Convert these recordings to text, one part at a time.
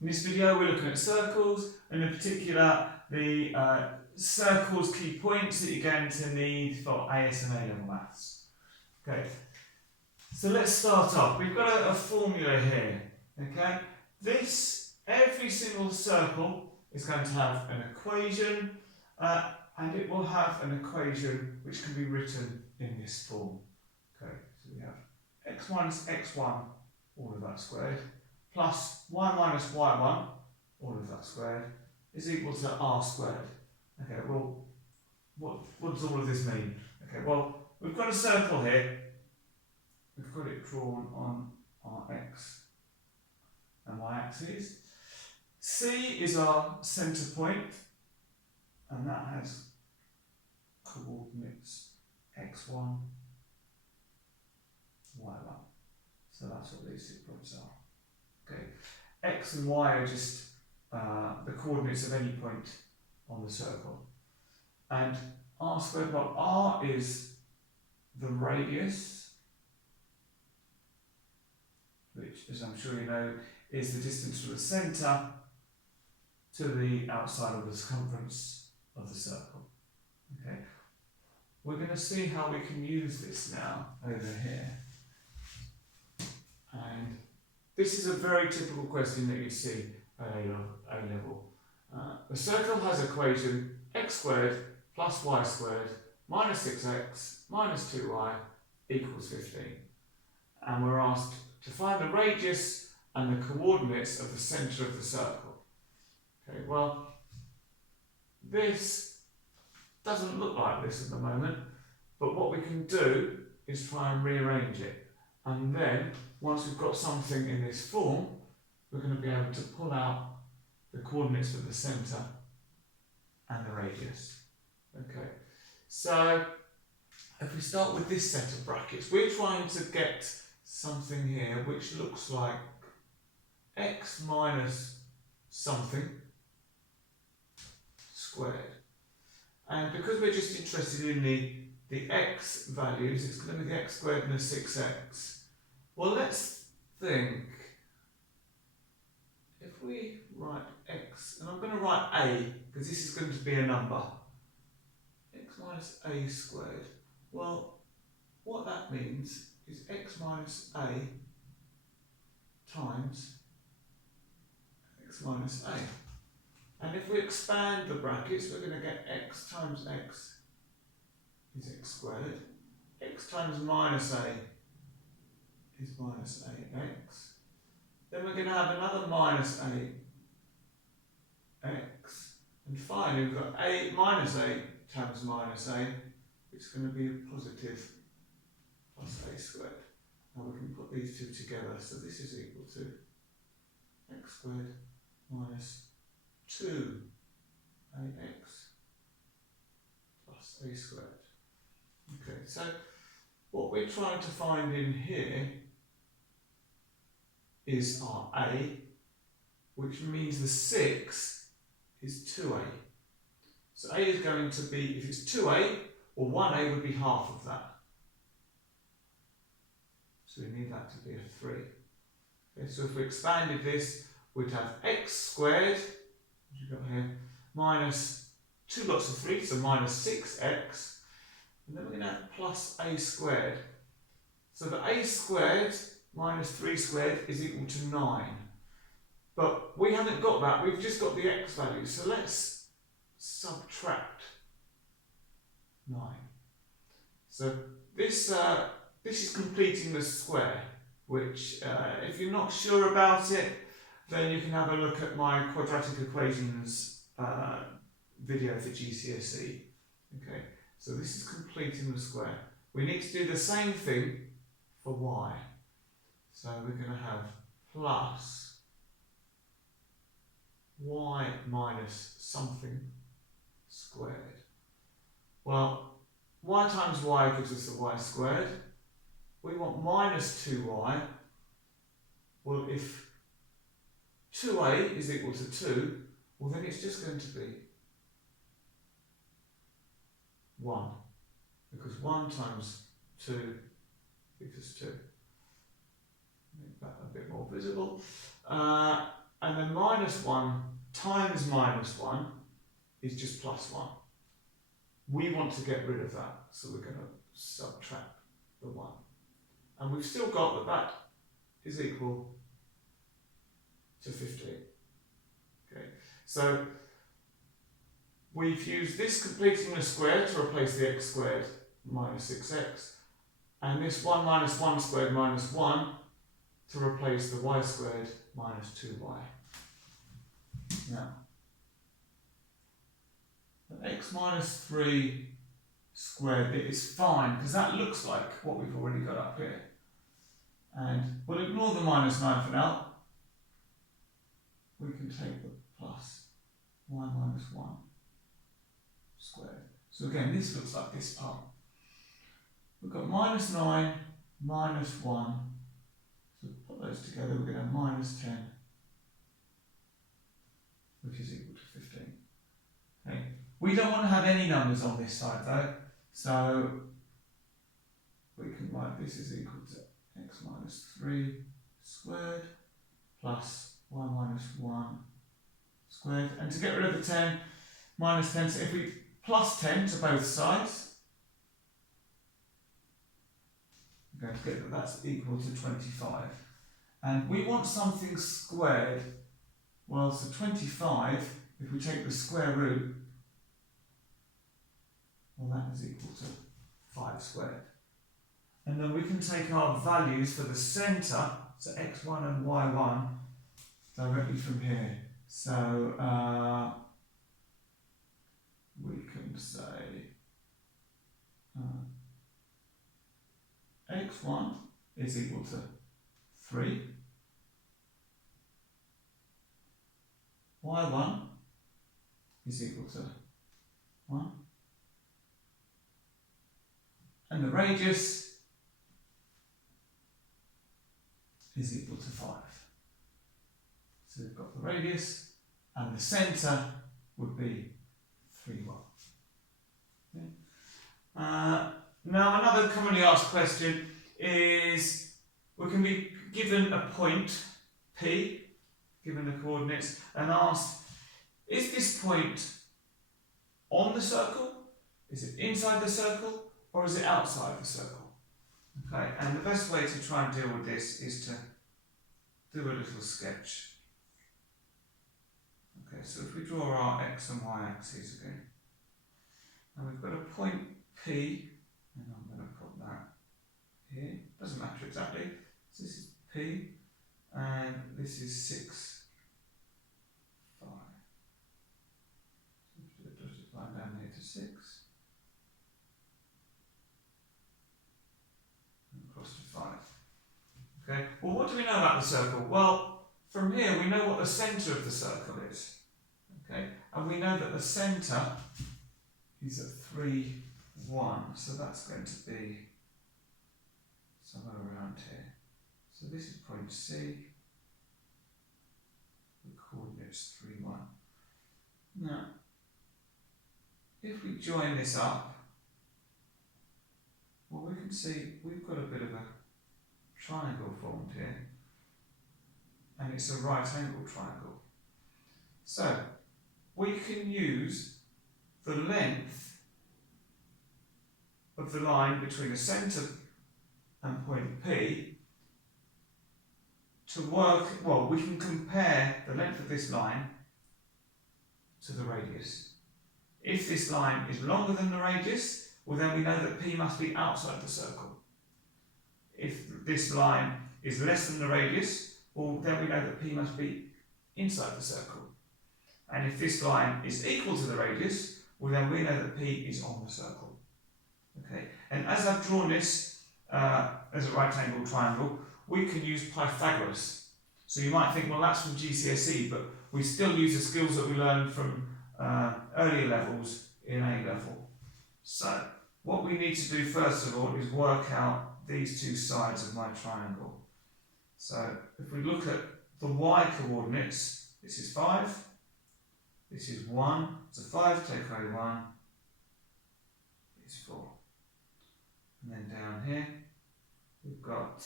In this video we're looking at circles, and in particular the circles key points that you're going to need for AS and A-level maths. Okay, so let's start off. We've got a formula here. Okay, every single circle is going to have an equation, and it will have an equation which can be written in this form. Okay, so we have x minus x1 all of that squared plus y minus y1 all of that squared is equal to r squared. Okay, well, what does all of this mean? Okay, well, we've got a circle here. We've got it drawn on our x and y axes. C is our centre point, and that has coordinates x1, y1. So that's what these 6 points are. Okay, x and y are just the coordinates of any point on the circle. And r squared, well, r is the radius, which, as I'm sure you know, is the distance from the centre to the outside of the circumference of the circle. Okay, we're going to see how we can use this now over here. And this is a very typical question that you see at A-level. The circle has equation x squared plus y squared minus 6x minus 2y equals 15. And we're asked to find the radius and the coordinates of the centre of the circle. Okay, well, this doesn't look like this at the moment, but what we can do is try and rearrange it. And then, once we've got something in this form, we're going to be able to pull out the coordinates for the centre and the radius. Okay, so if we start with this set of brackets, we're trying to get something here which looks like x minus something squared. And because we're just interested in the x values, it's going to be the x squared and the 6x. Well, let's think, if we write x, and I'm going to write a, because this is going to be a number, x minus a squared. Well, what that means is x minus a times x minus a. And if we expand the brackets, we're going to get x times x is x squared. X times minus a is minus ax. Then we're going to have another minus ax. And finally, we've got a minus a times minus a, which is going to be a positive plus a squared. Now we can put these two together. So this is equal to x squared minus 2ax plus a squared. Okay, so what we're trying to find in here is our a, which means the 6 is 2a. So a is going to be, if it's 2a, or 1a would be half of that. So we need that to be a 3. Okay, so if we expanded this, we'd have x squared, what you've got here, minus 2 lots of 3, so minus 6x. And then we're going to have plus a squared. So the a squared minus 3 squared is equal to 9. But we haven't got that, we've just got the x value. So let's subtract 9. So this is completing the square, which if you're not sure about it, then you can have a look at my quadratic equations video for GCSE. Okay. So this is completing the square. We need to do the same thing for y. So we're going to have plus y minus something squared. Well, y times y gives us the y squared. We want minus 2y. Well, if 2a is equal to 2, well then it's just going to be 1, because 1 times 2 gives us 2. Make that a bit more visible. and then minus 1 times minus 1 is just plus 1. We want to get rid of that, so we're going to subtract the 1. And we've still got that that is equal to 15. Okay, so we've used this completing the square to replace the x squared minus 6x, and this 1 minus 1 squared minus 1 to replace the y squared minus 2y. Now, the x minus 3 squared bit is fine, because that looks like what we've already got up here. And we'll ignore the minus 9 for now. We can take the plus y minus 1 squared. So again, this looks like this part. We've got minus 9, minus 1. So put those together, we're going to have minus 10, which is equal to 15. Okay. We don't want to have any numbers on this side though, so we can write this is equal to x minus 3 squared plus y minus 1 squared. And to get rid of the 10, minus 10, so if we plus 10 to both sides, we're going to get that that's equal to 25. And we want something squared. Well, so 25, if we take the square root, well, that is equal to 5 squared. And then we can take our values for the centre, so x1 and y1, directly from here. So we can say x1 is equal to 3, y1 is equal to 1, and the radius is equal to 5. So we've got the radius, and the centre would be 3, 1. Okay. Now another commonly asked question is, we can be given a point, P, given the coordinates, and asked, is this point on the circle? Is it inside the circle? Or is it outside the circle? Okay, and the best way to try and deal with this is to do a little sketch. Okay, so if we draw our x and y axes again, and we've got a point P, and I'm going to put that here, doesn't matter exactly, so this is P, and this is 6, 5. So we do a dotted line down here to 6. Across to 5. Okay, well, what do we know about the circle? Well, from here we know what the centre of the circle is. Okay, and we know that the centre is at 3, 1, so that's going to be somewhere around here. So this is point C, the coordinates 3, 1. Now, if we join this up, well, we can see we've got a bit of a triangle formed here, and it's a right angle triangle. So we can use the length of the line between the centre and point P to work, well, we can compare the length of this line to the radius. If this line is longer than the radius, well, then we know that P must be outside the circle. If this line is less than the radius, well, then we know that P must be inside the circle. And if this line is equal to the radius, well, then we know that P is on the circle. Okay, and as I've drawn this as a right angle triangle, we can use Pythagoras. So you might think, well, that's from GCSE, but we still use the skills that we learned from earlier levels in A level. So what we need to do first of all is work out these two sides of my triangle. So if we look at the y coordinates, this is 5, this is 1, so 5 take away 1 is 4. And then down here we've got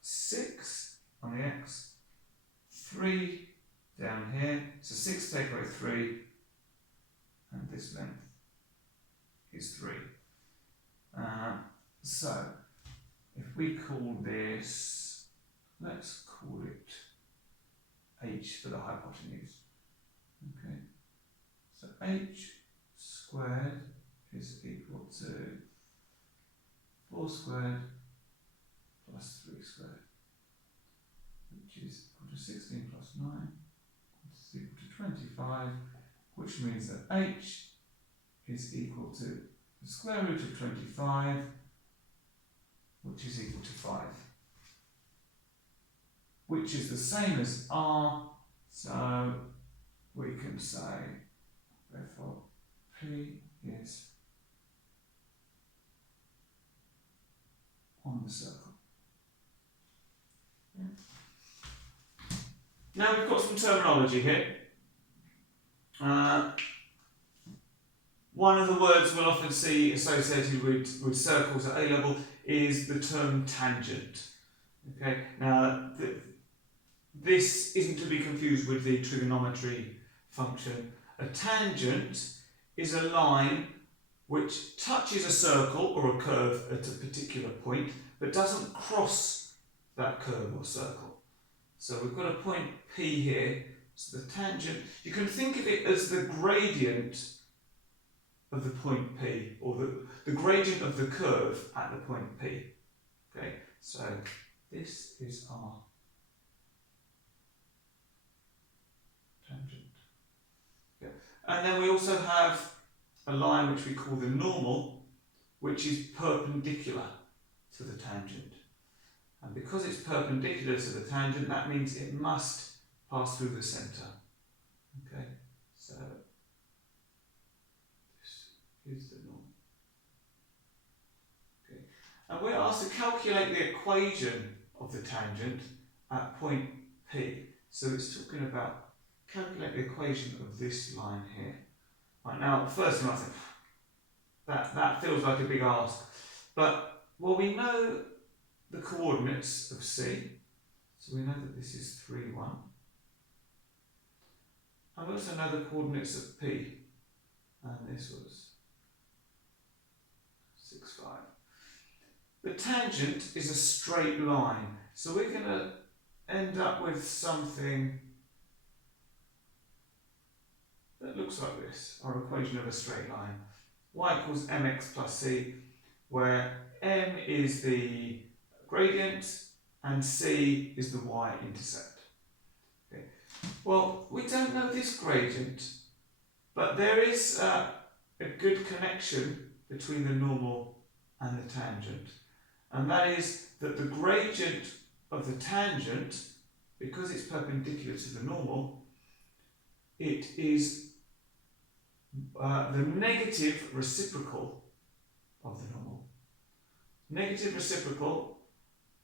6 on the x, 3 down here. So 6 take away 3, and this length is 3. So if we call this, let's call it h for the hypotenuse. Okay, so h squared is equal to 4 squared plus 3 squared, which is equal to 16 plus 9, which is equal to 25, which means that h is equal to the square root of 25, which is equal to 5, which is the same as r, so we can say, therefore, P is on the circle. Yeah. Now we've got some terminology here. One of the words we'll often see associated with circles at A level is the term tangent. Okay, now this isn't to be confused with the trigonometry function. A tangent is a line which touches a circle or a curve at a particular point, but doesn't cross that curve or circle. So we've got a point P here, so the tangent, you can think of it as the gradient of the point P, or the gradient of the curve at the point P. Okay, so this is our tangent. Okay. And then we also have a line which we call the normal, which is perpendicular to the tangent. And because it's perpendicular to the tangent, that means it must pass through the centre. Okay, so this is the normal. Okay, and we're asked to calculate the equation of the tangent at point P. So it's talking about calculate the equation of this line here. Right, now, first you might think, that feels like a big ask. But, well, we know the coordinates of C. So we know that this is 3, 1. And we also know the coordinates of P. And this was 6, 5. The tangent is a straight line. So we're going to end up with something that looks like this, our equation of a straight line. Y equals mx plus c, where m is the gradient and c is the y-intercept. Okay. Well, we don't know this gradient, but there is a good connection between the normal and the tangent. And that is that the gradient of the tangent, because it's perpendicular to the normal, it is the negative reciprocal of the normal. Negative reciprocal,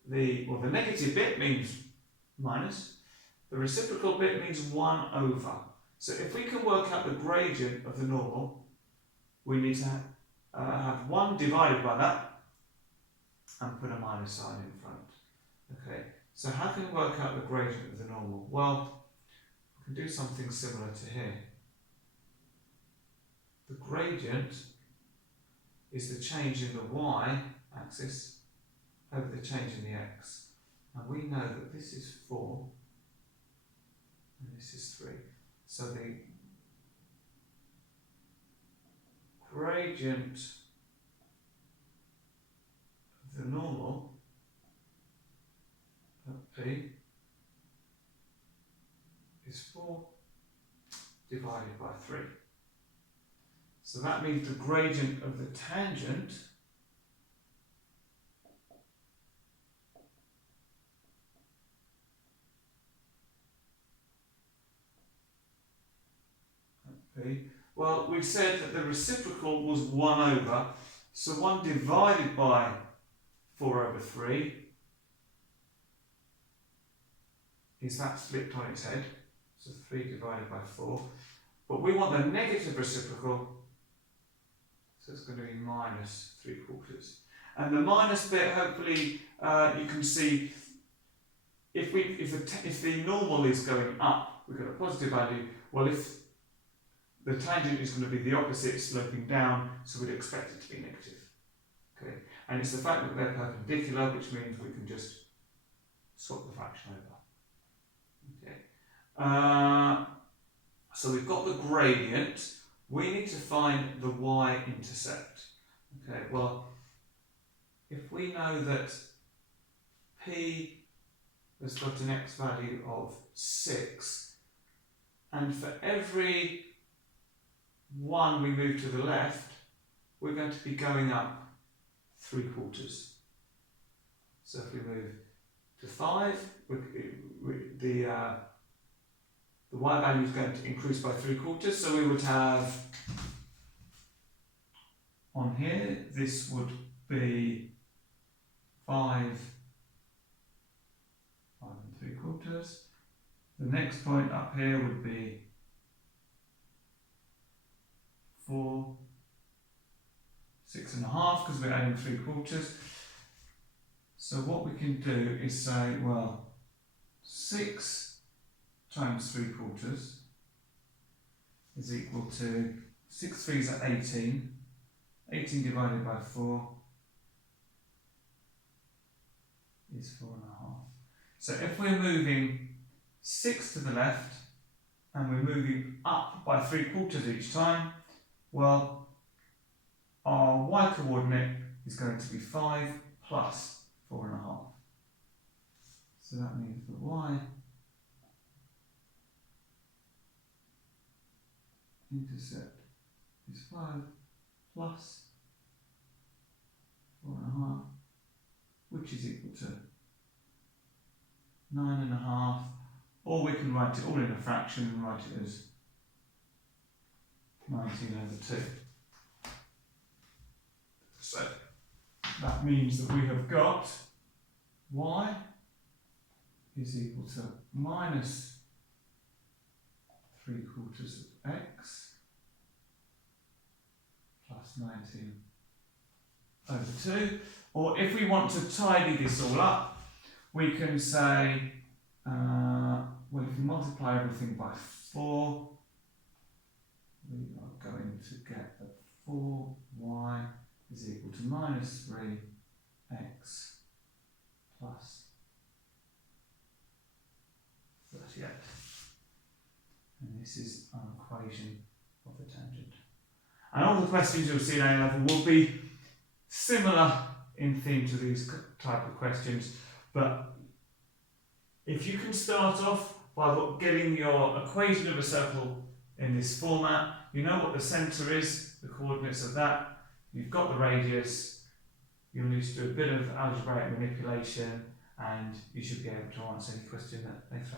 the negative bit means minus, the reciprocal bit means 1 over. So if we can work out the gradient of the normal, we need to have 1 divided by that and put a minus sign in front. Okay, so how can we work out the gradient of the normal? Well, we can do something similar to here. The gradient is the change in the y-axis over the change in the x. And we know that this is 4 and this is 3. So the gradient of the normal at P is 4 divided by 3. So that means the gradient of the tangent at P, well, we said that the reciprocal was 1 over, so 1 divided by 4 over 3 is that flipped on its head, so 3 divided by 4. But we want the negative reciprocal, so it's going to be minus 3/4. And the minus bit, hopefully, you can see if the normal is going up, we've got a positive value. Well, if the tangent is going to be the opposite, sloping down, so we'd expect it to be negative. Okay, and it's the fact that they're perpendicular, which means we can just swap the fraction over. Okay, so we've got the gradient. We need to find the y-intercept. Okay, well, if we know that p has got an x value of 6, and for every one we move to the left, we're going to be going up 3/4. So if we move to 5, the y value is going to increase by 3/4. So we would have on here, this would be 5 3/4. The next point up here would be 4 6.5, because we're adding 3/4. So what we can do is say, well, 6 times 3/4 is equal to 6 3s are 18. 18 divided by 4 is 4.5. So if we're moving 6 to the left and we're moving up by 3/4 each time, well, our y coordinate is going to be 5 plus 4.5. So that means the y-intercept is 5 plus 4.5, which is equal to 9.5, or we can write it all in a fraction and write it as 19/2. So that means that we have got y is equal to minus 3/4 of x plus 19/2. Or if we want to tidy this all up, we can say, well, if we multiply everything by 4, we are going to get that 4y is equal to minus 3x plus 38. And this is our equation of the tangent. And all the questions you'll see in A level will be similar in theme to these type of questions, but if you can start off by getting your equation of a circle in this format, you know what the centre is, the coordinates of that, you've got the radius, you'll need to do a bit of algebraic manipulation, and you should be able to answer any question that they throw